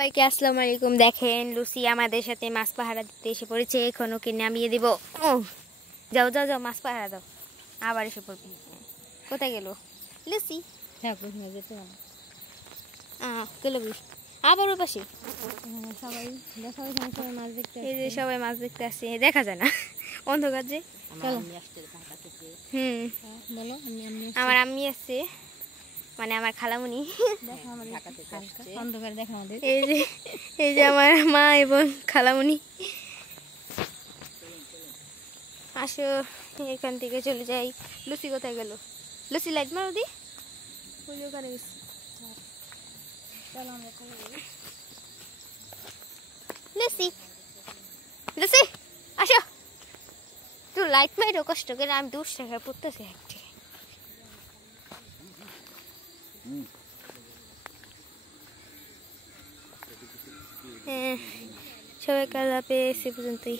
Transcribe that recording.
সবাইকে আসসালামু আলাইকুম। দেখেন লুসি আমাদের সাথে মাছ পাহারা দিতে এসে পড়েছে। এখন ওকে নামিয়ে দিব। ও যাও যাও যাও, মাছ পাহারা দাও। আবার এসে পড়বে। কোথায় গেল লুসি? গেল আবার ওর পাশে। এই যে সবাই মাছ দেখতে আসছে, দেখা যায় না অন্ধকার যে। আমার আম্মি আসছে, মানে আমার খালামুনি। এই যে আমার মা এবং খালামুনি। আসো এখান থেকে চলে যাই। লুসি কোথায় গেল? লুসি লাইট মারো দি। লুসি লুসি আসো, তুই লাইট মারো কষ্ট করে। আমি দূর থেকে পড়তেছি একটি। সবাই কাজ পেয়ে এসে পর্যন্তই।